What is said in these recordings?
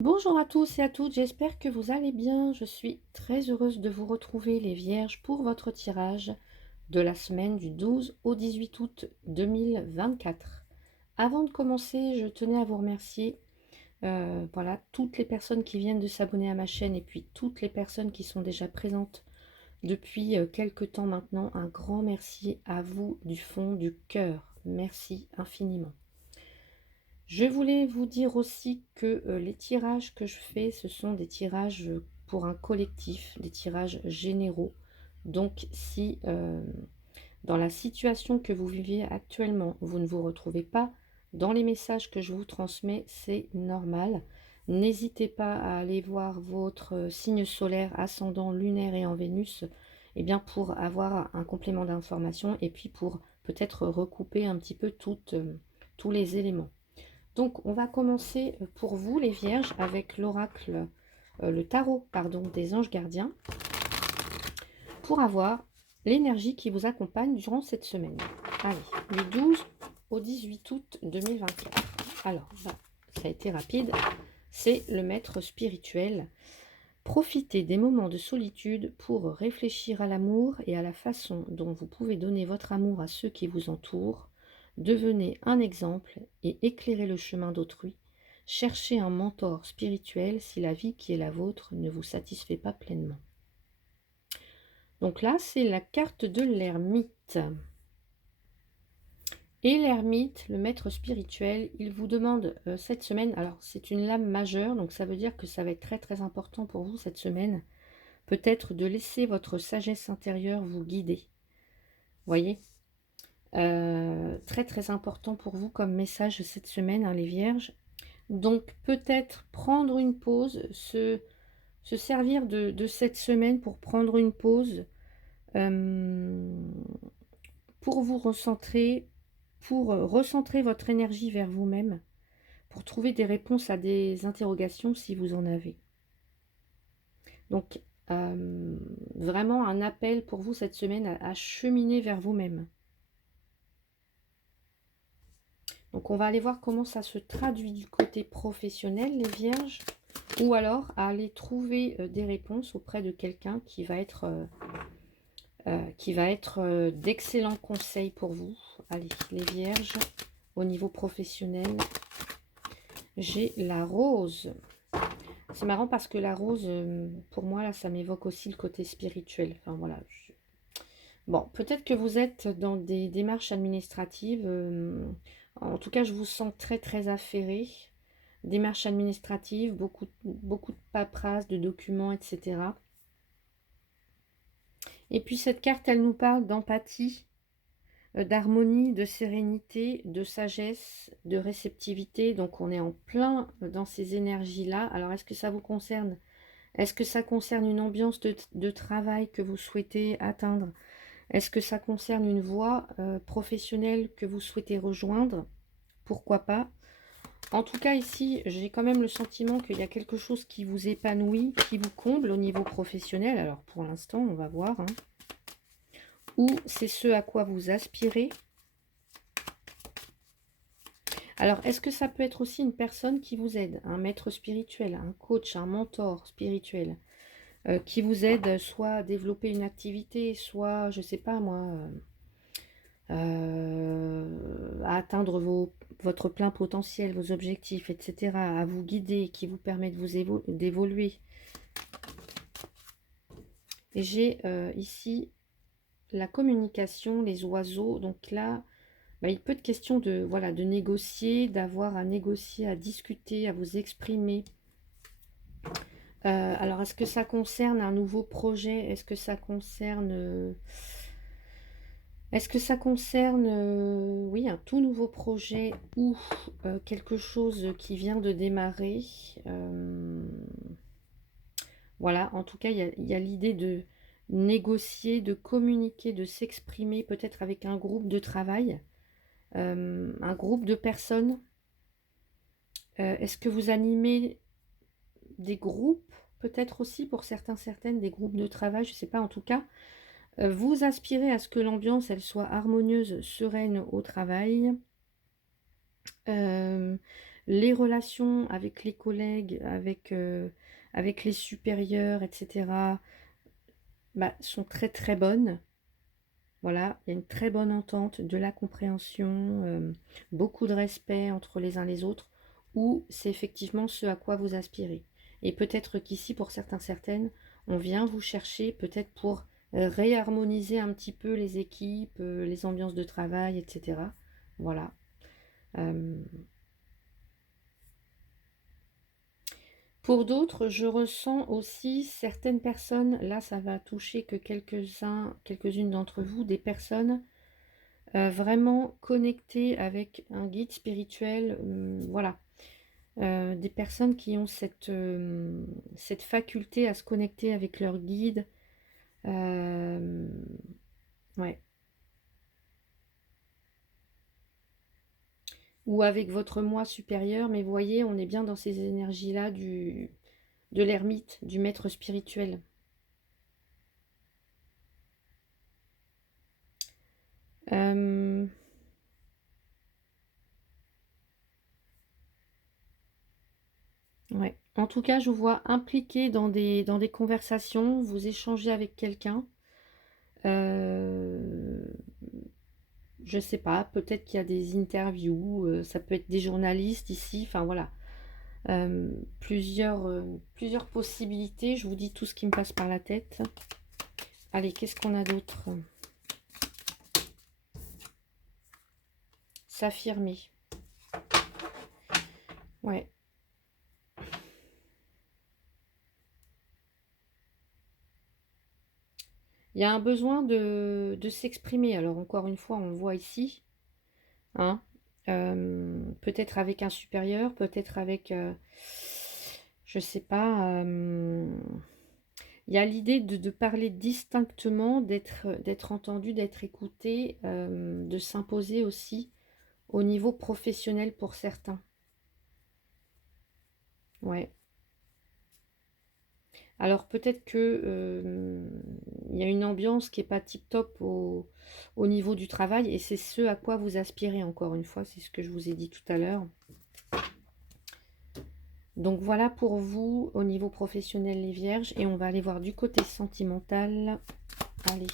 Bonjour à tous et à toutes, j'espère que vous allez bien. Je suis très heureuse de vous retrouver les Vierges pour votre tirage de la semaine du 12 au 18 août 2024. Avant de commencer, je tenais à vous remercier, voilà, toutes les personnes qui viennent de s'abonner à ma chaîne et puis toutes les personnes qui sont déjà présentes depuis quelques temps maintenant. Un grand merci à vous du fond du cœur. Merci infiniment. Je voulais vous dire aussi que les tirages que je fais, ce sont des tirages pour un collectif, des tirages généraux. Donc si dans la situation que vous vivez actuellement, vous ne vous retrouvez pas dans les messages que je vous transmets, c'est normal. N'hésitez pas à aller voir votre signe solaire, ascendant, lunaire et en Vénus, eh bien pour avoir un complément d'information et puis pour peut-être recouper un petit peu tous les éléments. Donc, on va commencer pour vous, les Vierges, avec l'oracle, le tarot, pardon, des anges gardiens, pour avoir l'énergie qui vous accompagne durant cette semaine. Allez, du 12 au 18 août 2024. Alors, là, ça a été rapide. C'est le maître spirituel. Profitez des moments de solitude pour réfléchir à l'amour et à la façon dont vous pouvez donner votre amour à ceux qui vous entourent. Devenez un exemple et éclairez le chemin d'autrui. Cherchez un mentor spirituel si la vie qui est la vôtre ne vous satisfait pas pleinement. Donc là, c'est la carte de l'ermite. Et l'ermite, le maître spirituel, il vous demande cette semaine, alors c'est une lame majeure, donc ça veut dire que ça va être très très important pour vous cette semaine, peut-être de laisser votre sagesse intérieure vous guider. Voyez, très très important pour vous comme message cette semaine, hein, les Vierges. Donc peut-être prendre une pause, se servir de cette semaine pour prendre une pause, pour vous recentrer, pour recentrer votre énergie vers vous-même, pour trouver des réponses à des interrogations si vous en avez. Donc, vraiment un appel pour vous cette semaine à cheminer vers vous-même. Donc, on va aller voir comment ça se traduit du côté professionnel, les Vierges, ou alors à aller trouver des réponses auprès de quelqu'un qui va être, d'excellents conseils pour vous. Allez, les Vierges, au niveau professionnel, j'ai la rose. C'est marrant parce que la rose, pour moi, là, ça m'évoque aussi le côté spirituel. Enfin, voilà. Bon, peut-être que vous êtes dans des démarches administratives. En tout cas, je vous sens très, très affairé. Démarches administratives, beaucoup de paperasse, de documents, etc. Et puis, cette carte, elle nous parle d'empathie, d'harmonie, de sérénité, de sagesse, de réceptivité. Donc, on est en plein dans ces énergies-là. Alors, est-ce que ça vous concerne? Est-ce que ça concerne une ambiance de travail que vous souhaitez atteindre? Est-ce que ça concerne une voie professionnelle que vous souhaitez rejoindre? Pourquoi pas? En tout cas, ici, j'ai quand même le sentiment qu'il y a quelque chose qui vous épanouit, qui vous comble au niveau professionnel. Alors, pour l'instant, on va voir, hein. Ou c'est ce à quoi vous aspirez. Alors, est-ce que ça peut être aussi une personne qui vous aide? Un maître spirituel, un coach, un mentor spirituel? Qui vous aide soit à développer une activité, soit, je sais pas moi, à atteindre votre plein potentiel, vos objectifs, etc., à vous guider, qui vous permet de vous d'évoluer. Et j'ai ici la communication, les oiseaux. Donc là, bah, il peut être question de, voilà, de négocier, d'avoir à négocier, à discuter, à vous exprimer. Alors, est-ce que ça concerne un nouveau projet? Est-ce que ça concerne... oui, un tout nouveau projet ou quelque chose qui vient de démarrer? Voilà, en tout cas, il y a l'idée de négocier, de communiquer, de s'exprimer, peut-être avec un groupe de travail, un groupe de personnes. Est-ce que vous animez des groupes, peut-être aussi pour certains, certaines, des groupes de travail, je ne sais pas, en tout cas, vous aspirez à ce que l'ambiance, elle soit harmonieuse, sereine au travail. Les relations avec les collègues, avec les supérieurs, etc., bah, sont très très bonnes. Voilà, il y a une très bonne entente, de la compréhension, beaucoup de respect entre les uns les autres, ou c'est effectivement ce à quoi vous aspirez. Et peut-être qu'ici, pour certains, certaines, on vient vous chercher peut-être pour réharmoniser un petit peu les équipes, les ambiances de travail, etc. Voilà. Euh, Pour d'autres, je ressens aussi certaines personnes, là ça va toucher que quelques-unes d'entre vous, des personnes vraiment connectées avec un guide spirituel, voilà. Des personnes qui ont cette faculté à se connecter avec leur guide. Ouais. Ou avec votre moi supérieur, mais vous voyez, on est bien dans ces énergies-là de l'ermite, du maître spirituel. Euh, ouais. En tout cas, je vous vois impliqué dans des conversations, vous échangez avec quelqu'un. Euh, je sais pas, peut-être qu'il y a des interviews, ça peut être des journalistes ici, enfin voilà. Plusieurs possibilités. Je vous dis tout ce qui me passe par la tête. Allez, qu'est-ce qu'on a d'autre? S'affirmer. Ouais. Il y a un besoin de s'exprimer. Alors, encore une fois, on le voit ici. Hein, peut-être avec un supérieur, peut-être avec... je sais pas. Il y a l'idée de parler distinctement, d'être entendu, d'être écouté, de s'imposer aussi au niveau professionnel pour certains. Ouais. Alors peut-être que il y a une ambiance qui n'est pas tip-top au niveau du travail et c'est ce à quoi vous aspirez encore une fois, c'est ce que je vous ai dit tout à l'heure. Donc voilà pour vous au niveau professionnel les vierges et on va aller voir du côté sentimental. Allez.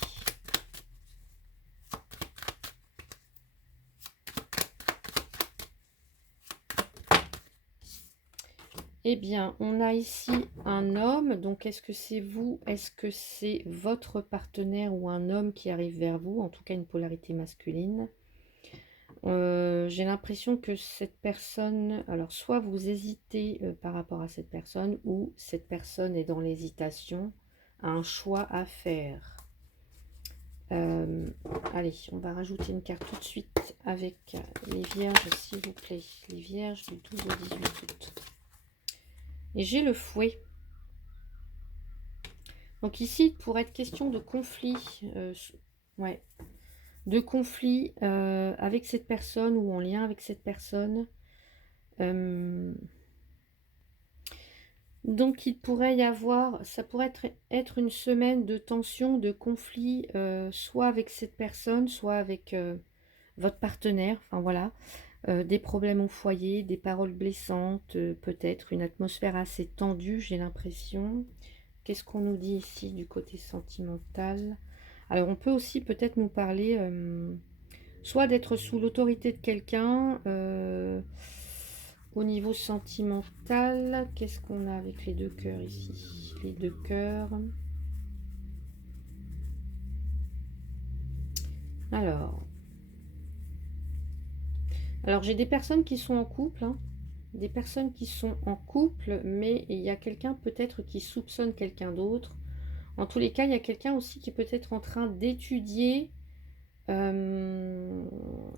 Eh bien, on a ici un homme. Donc, est-ce que c'est vous? Est-ce que c'est votre partenaire ou un homme qui arrive vers vous? En tout cas, une polarité masculine. J'ai l'impression que cette personne... Alors, soit vous hésitez par rapport à cette personne ou cette personne est dans l'hésitation, a un choix à faire. Allez, on va rajouter une carte tout de suite avec les vierges, s'il vous plaît. Les vierges du 12 au 18 août. Et j'ai le fouet. Donc ici, pour être question de conflit, ouais, de conflit avec cette personne ou en lien avec cette personne. Donc il pourrait y avoir, ça pourrait être une semaine de tension, de conflit, soit avec cette personne, soit avec votre partenaire, enfin voilà. Des problèmes au foyer, des paroles blessantes, peut-être une atmosphère assez tendue, j'ai l'impression. Qu'est-ce qu'on nous dit ici du côté sentimental? Alors on peut aussi peut-être nous parler soit d'être sous l'autorité de quelqu'un au niveau sentimental. Qu'est-ce qu'on a avec les deux cœurs ici? Les deux cœurs. Alors j'ai des personnes qui sont en couple, hein, des personnes qui sont en couple, mais il y a quelqu'un peut-être qui soupçonne quelqu'un d'autre. En tous les cas, il y a quelqu'un aussi qui peut être en train d'étudier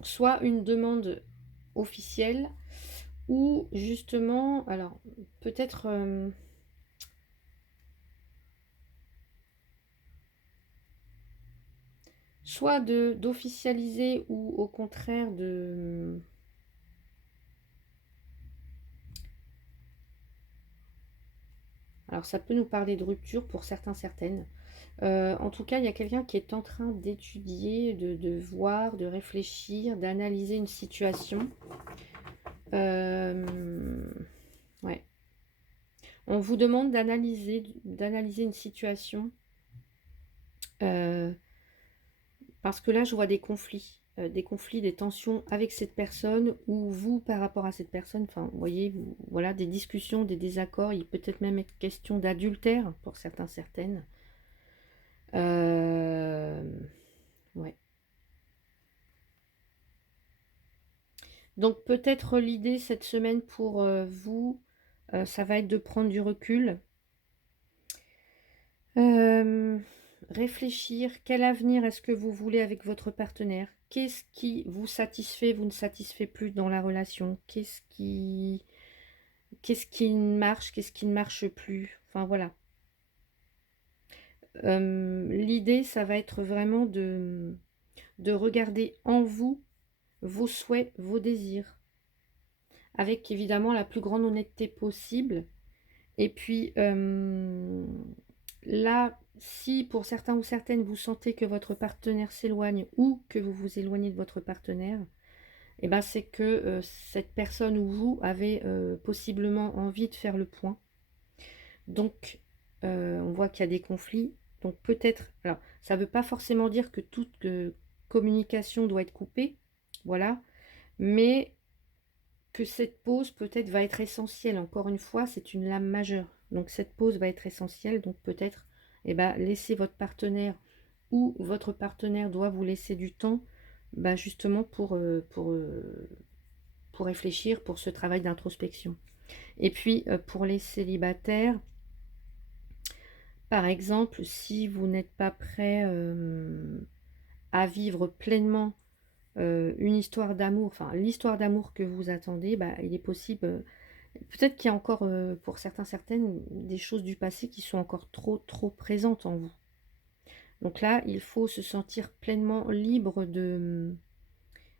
soit une demande officielle ou justement, alors peut-être soit d'officialiser ou au contraire de... Alors ça peut nous parler de rupture pour certains, certaines. En tout cas, il y a quelqu'un qui est en train d'étudier, de voir, de réfléchir, d'analyser une situation. Ouais. On vous demande d'analyser une situation, parce que là, je vois des conflits, des tensions avec cette personne ou vous par rapport à cette personne. Enfin, vous voyez, voilà, des discussions, des désaccords. Il peut peut-être même être question d'adultère pour certains, certaines. Ouais. Donc peut-être l'idée cette semaine pour vous, ça va être de prendre du recul. Réfléchir, quel avenir est-ce que vous voulez avec votre partenaire? Qu'est-ce qui vous satisfait, vous ne satisfait plus dans la relation? Qu'est-ce qui marche, qu'est-ce qui ne marche plus? Enfin voilà. L'idée, ça va être vraiment de regarder en vous vos souhaits, vos désirs, avec évidemment la plus grande honnêteté possible. Et puis là, si pour certains ou certaines, vous sentez que votre partenaire s'éloigne ou que vous vous éloignez de votre partenaire, et ben c'est que cette personne ou vous avez possiblement envie de faire le point. Donc, on voit qu'il y a des conflits. Donc peut-être, alors ça ne veut pas forcément dire que toute communication doit être coupée, voilà, mais que cette pause peut-être va être essentielle. Encore une fois, c'est une lame majeure. Donc cette pause va être essentielle. Donc peut-être laisser votre partenaire ou votre partenaire doit vous laisser du temps justement pour réfléchir, pour ce travail d'introspection. Et puis pour les célibataires, par exemple, si vous n'êtes pas prêt à vivre pleinement une histoire d'amour, enfin l'histoire d'amour que vous attendez, il est possible, peut-être qu'il y a encore pour certains, certaines, des choses du passé qui sont encore trop présentes en vous. Donc là, il faut se sentir pleinement libre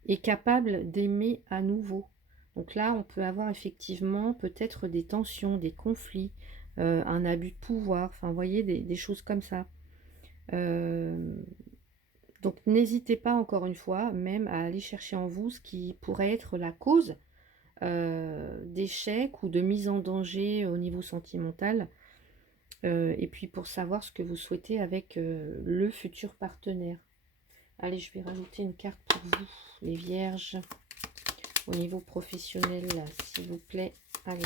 et capable d'aimer à nouveau. Donc là, on peut avoir effectivement peut-être des tensions, des conflits, un abus de pouvoir, enfin vous voyez, des choses comme ça. Donc n'hésitez pas encore une fois, même à aller chercher en vous ce qui pourrait être la cause d'échec ou de mise en danger au niveau sentimental. Et puis pour savoir ce que vous souhaitez avec le futur partenaire. Allez, je vais rajouter une carte pour vous, les vierges, au niveau professionnel, s'il vous plaît. Allez,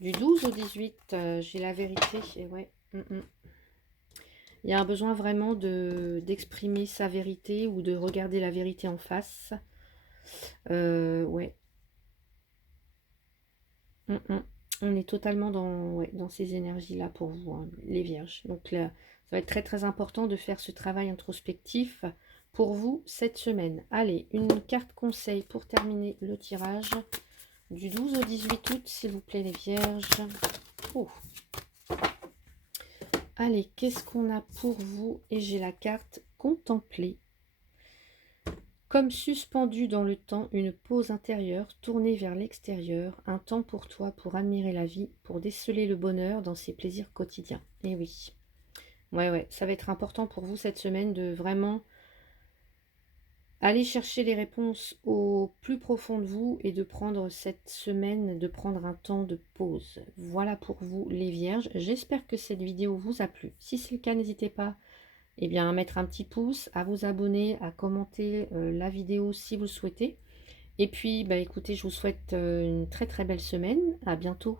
du 12 au 18, j'ai la vérité. Et ouais, il y a un besoin vraiment d'exprimer sa vérité ou de regarder la vérité en face. Ouais. On est totalement dans ces énergies-là pour vous, hein, les vierges. Donc là, ça va être très important de faire ce travail introspectif pour vous cette semaine. Allez, une carte conseil pour terminer le tirage. Du 12 au 18 août, s'il vous plaît, les vierges. Oh. Allez, qu'est-ce qu'on a pour vous? Et j'ai la carte contempler. Comme suspendu dans le temps, une pause intérieure, tournée vers l'extérieur, un temps pour toi, pour admirer la vie, pour déceler le bonheur dans ses plaisirs quotidiens. Et oui, ouais, ça va être important pour vous cette semaine de vraiment aller chercher les réponses au plus profond de vous et de prendre cette semaine, de prendre un temps de pause. Voilà pour vous les vierges. J'espère que cette vidéo vous a plu. Si c'est le cas, n'hésitez pas à mettre un petit pouce, à vous abonner, à commenter la vidéo si vous le souhaitez. Et puis, écoutez, je vous souhaite une très belle semaine. À bientôt.